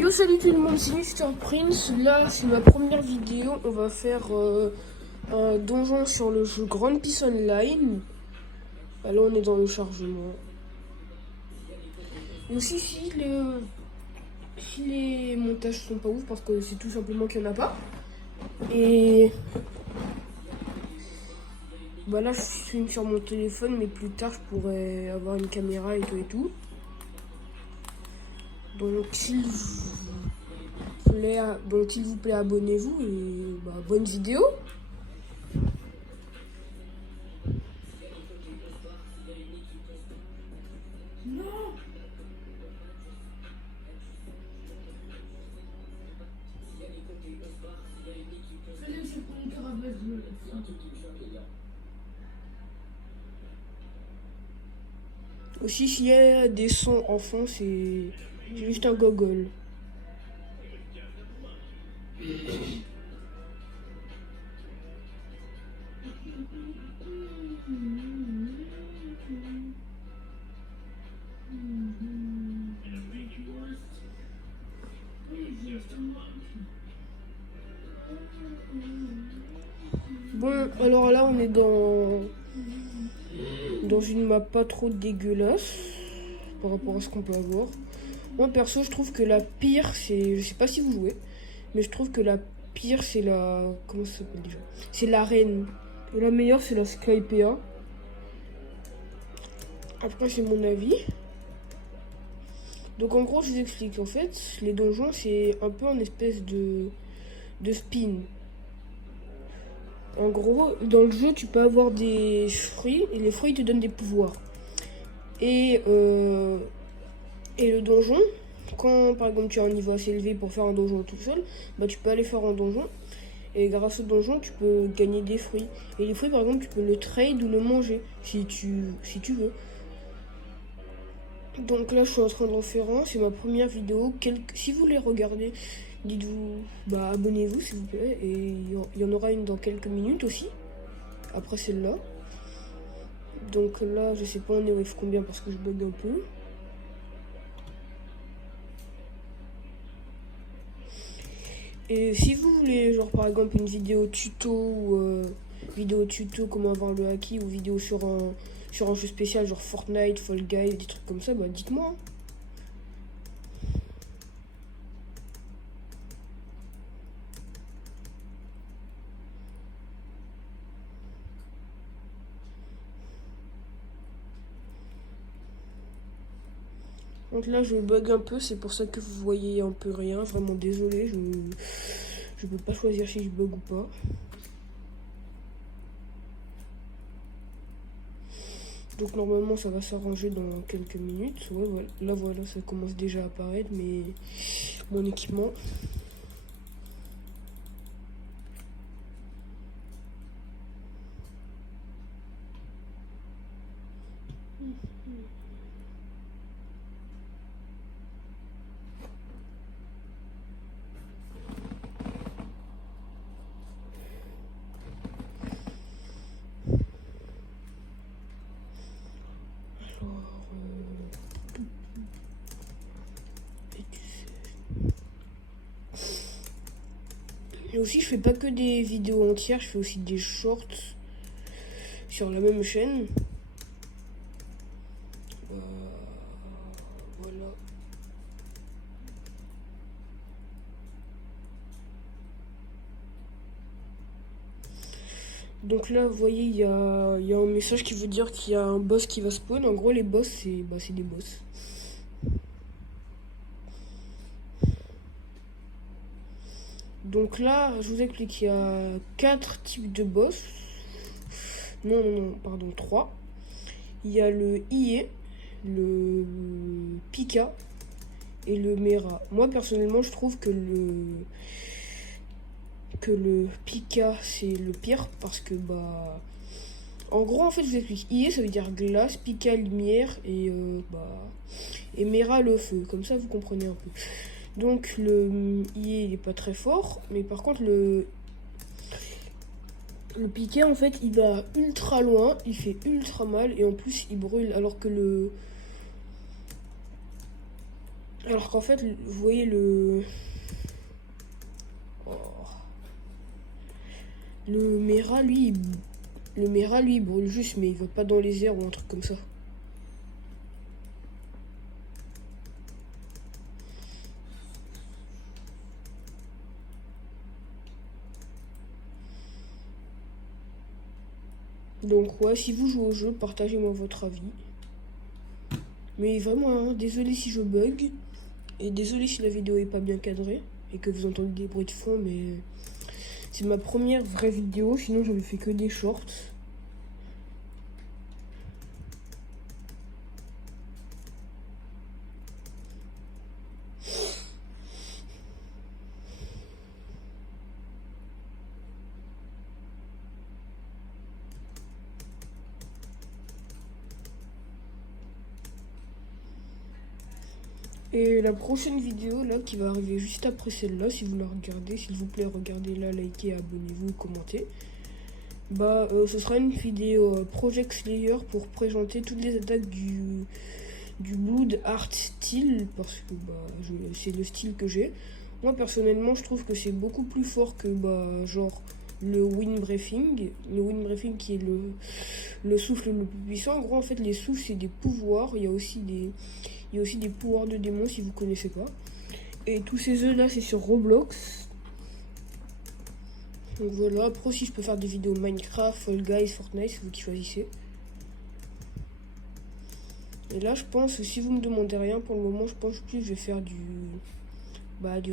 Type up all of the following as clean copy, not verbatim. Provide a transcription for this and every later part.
Yo salut tout le monde, c'est Mr Prince. Là c'est ma première vidéo. On va faire un donjon sur le jeu Grand Peace Online. Là on est dans le chargement. Et aussi si les montages sont pas ouf parce que c'est tout simplement qu'il n'y en a pas. Et bah là je filme sur mon téléphone, mais plus tard je pourrais avoir une caméra et tout. Donc s'il vous plaît, abonnez-vous et bonne vidéo. Non. Aussi, s'il y a des sons en fond, c'est juste un gogol. Bon, alors là, on est dans une map pas trop dégueulasse par rapport à ce qu'on peut avoir. Moi, perso, je trouve que la pire, c'est... Je sais pas si vous jouez, mais je trouve que la pire, c'est la... Comment ça s'appelle déjà? C'est l'arène. Et la meilleure, c'est la Skypea. Après, c'est mon avis. Donc, en gros, je vous explique. En fait, les donjons, c'est un peu une espèce de spin. En gros, dans le jeu, tu peux avoir des fruits et les fruits te donnent des pouvoirs. Et le donjon, quand par exemple tu as un niveau assez élevé pour faire un donjon tout seul, tu peux aller faire un donjon. Et grâce au donjon, tu peux gagner des fruits. Et les fruits, par exemple, tu peux le trade ou le manger si tu veux. Donc là, je suis en train d'en faire un. C'est ma première vidéo. Si vous voulez regarder, dites-vous, abonnez-vous s'il vous plaît. Et il y en aura une dans quelques minutes aussi. Après celle-là. Donc là, je sais pas on est au F combien parce que je bug un peu. Et si vous voulez, genre par exemple une vidéo tuto ou comment avoir le haki ou vidéo sur un jeu spécial genre Fortnite, Fall Guys, des trucs comme ça, dites-moi. Donc là je bug un peu, c'est pour ça que vous voyez un peu rien, vraiment désolé, je peux pas choisir si je bug ou pas. Donc normalement ça va s'arranger dans quelques minutes. Ouais, voilà. Là voilà, ça commence déjà à apparaître, mais mon équipement. Et aussi, je fais pas que des vidéos entières, je fais aussi des shorts sur la même chaîne. Voilà. Donc là, vous voyez, il y a un message qui veut dire qu'il y a un boss qui va spawn. En gros, les boss, c'est des boss. Donc là, je vous explique, il y a 4 types de boss. Non, pardon, 3. Il y a le IE, le Pika et le Mera. Moi, personnellement, je trouve que le Pika, c'est le pire parce que, en gros, en fait, je vous explique. IE, ça veut dire glace, Pika, lumière et Mera, le feu. Comme ça, vous comprenez un peu. Donc le IE il est pas très fort, mais par contre le piqué en fait il va ultra loin, il fait ultra mal et en plus il brûle alors que Alors qu'en fait, vous voyez le... Oh. Le Mera, lui, il brûle juste, mais il va pas dans les airs ou un truc comme ça. Donc ouais, si vous jouez au jeu, partagez-moi votre avis. Mais vraiment, hein, désolé si je bug. Et désolé si la vidéo est pas bien cadrée. Et que vous entendez des bruits de fond, mais... C'est ma première vraie vidéo, sinon j'avais fait que des shorts. Et la prochaine vidéo là qui va arriver juste après celle-là, si vous la regardez, s'il vous plaît, regardez-la, likez, abonnez-vous, commentez. Bah ce sera une vidéo Project Slayer pour présenter toutes les attaques du Blood Art style, parce que bah c'est le style que j'ai. Moi personnellement je trouve que c'est beaucoup plus fort que bah genre le Wind Breathing. Le Wind Breathing qui est le souffle le plus puissant. En gros en fait les souffles c'est des pouvoirs, il y a aussi des pouvoirs de démons si vous connaissez pas. Et tous ces œufs là c'est sur Roblox. Donc voilà, après aussi je peux faire des vidéos Minecraft, Fall Guys, Fortnite, c'est vous qui choisissez. Et là je pense, si vous me demandez rien pour le moment, je pense que je vais faire du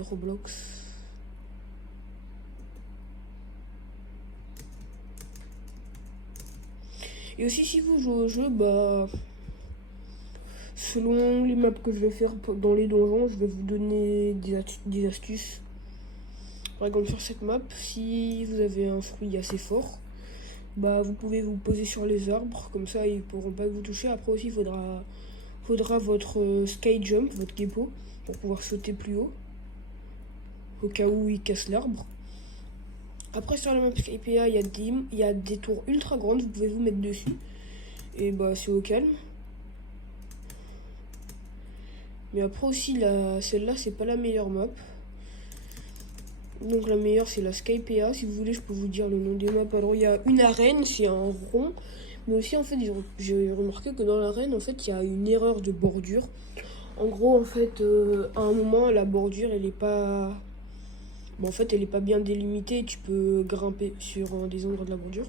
Roblox. Et aussi si vous jouez au jeu, bah selon les maps que je vais faire dans les donjons, je vais vous donner des astuces. Par exemple sur cette map, si vous avez un fruit assez fort, bah vous pouvez vous poser sur les arbres, comme ça ils pourront pas vous toucher. Après aussi il faudra votre sky jump, votre gecko, pour pouvoir sauter plus haut, au cas où il casse l'arbre. Après sur la map SkyPA, il y a des tours ultra grandes, vous pouvez vous mettre dessus. Et bah c'est au calme. Mais après aussi celle-là c'est pas la meilleure map. Donc la meilleure c'est la SkyPA. Si vous voulez je peux vous dire le nom des maps. Alors il y a une arène, c'est un rond. Mais aussi en fait j'ai remarqué que dans l'arène en fait il y a une erreur de bordure. En gros en fait à un moment la bordure elle est pas... Bon, en fait elle est pas bien délimitée. Tu peux grimper sur des endroits de la bordure.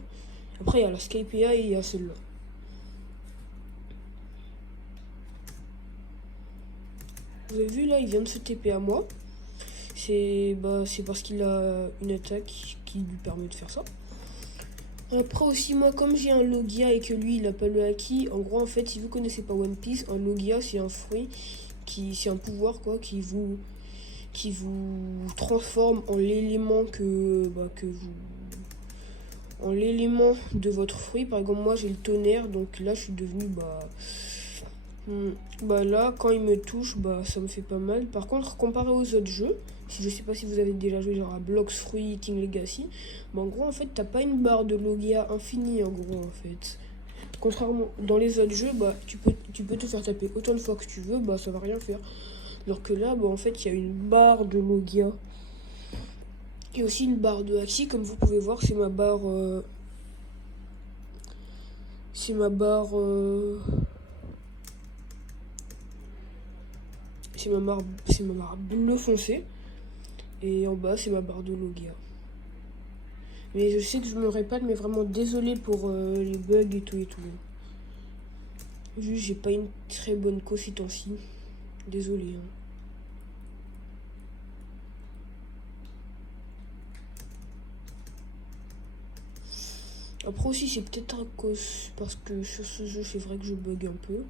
Après il y a la SkyPA et il y a celle-là. Vous avez vu là il vient de se TP à moi. C'est parce qu'il a une attaque qui lui permet de faire ça. Après aussi moi comme j'ai un Logia et que lui il a pas le Haki, en gros en fait si vous connaissez pas One Piece, un Logia c'est un fruit c'est un pouvoir quoi qui vous transforme en l'élément en l'élément de votre fruit. Par exemple moi j'ai le tonnerre, donc là je suis devenu là quand il me touche ça me fait pas mal. Par contre comparé aux autres jeux, je sais pas si vous avez déjà joué genre à Blox Fruit, King Legacy, en gros en fait t'as pas une barre de Logia infinie en gros en fait. Contrairement dans les autres jeux, tu peux te faire taper autant de fois que tu veux, ça va rien faire. Alors que là en fait il y a une barre de Logia et aussi une barre de Haki, comme vous pouvez voir c'est ma barre c'est ma barre bleu foncé. Et en bas, c'est ma barre de Logia. Mais je sais que je me répète, mais vraiment désolé pour les bugs et tout et tout. Juste, j'ai pas une très bonne co ces temps-ci. Désolé. Hein. Après aussi, c'est peut-être à cause... Parce que sur ce jeu, c'est vrai que je bug un peu.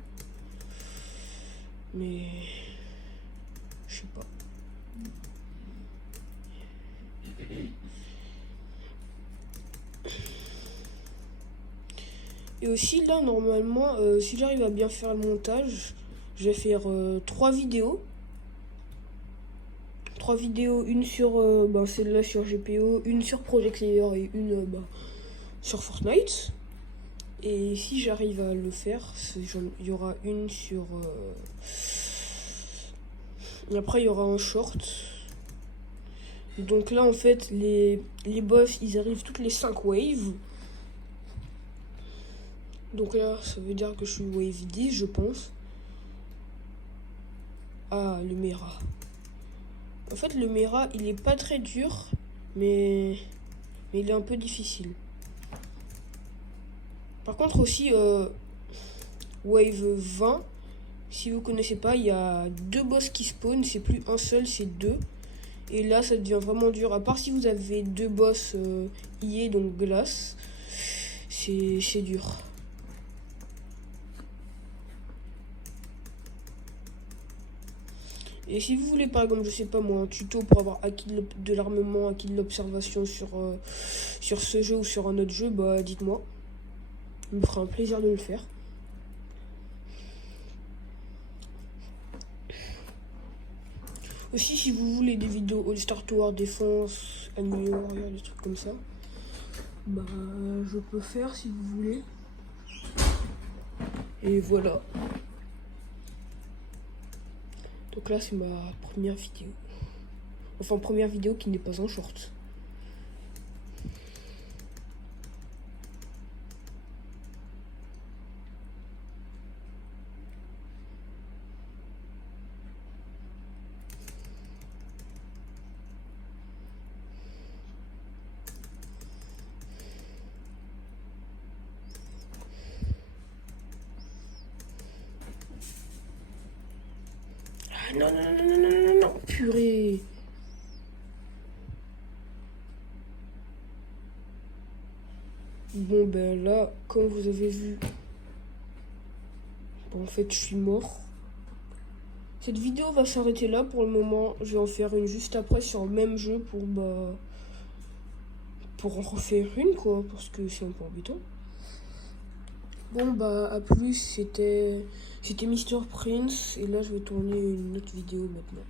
Mais... Je sais pas. Et aussi là normalement si j'arrive à bien faire le montage, je vais faire 3 vidéos. 3 vidéos, une sur celle-là sur GPO, une sur Project Slayer et une sur Fortnite. Et si j'arrive à le faire, il y aura une sur Et après, il y aura un short. Donc là, en fait, les boss, ils arrivent toutes les 5 waves. Donc là, ça veut dire que je suis wave 10, je pense. Ah, le Mera. En fait, le Mera, il est pas très dur, mais il est un peu difficile. Par contre aussi, wave 20, si vous connaissez pas, il y a 2 boss qui spawnent, c'est plus un seul, c'est 2. Et là, ça devient vraiment dur. À part si vous avez 2 boss IA, donc glace, c'est dur. Et si vous voulez, par exemple, je sais pas moi, un tuto pour avoir acquis de l'armement, acquis de l'observation sur ce jeu ou sur un autre jeu, bah dites-moi. Il me fera un plaisir de le faire. Aussi, si vous voulez des vidéos All-Star Tower, Défense, Annual Warrior, des trucs comme ça, bah je peux faire si vous voulez. Et voilà. Donc là, c'est ma première vidéo. Enfin, première vidéo qui n'est pas en short. Ah non, non, non, non, non, non, non, purée. Bon, ben là, comme vous avez vu, bon, en fait, je suis mort. Cette vidéo va s'arrêter là pour le moment. Je vais en faire une juste après sur le même jeu pour en refaire une, quoi, parce que c'est un peu embêtant. Bon, bah, à plus, c'était Mr. Prince, et là, je vais tourner une autre vidéo maintenant.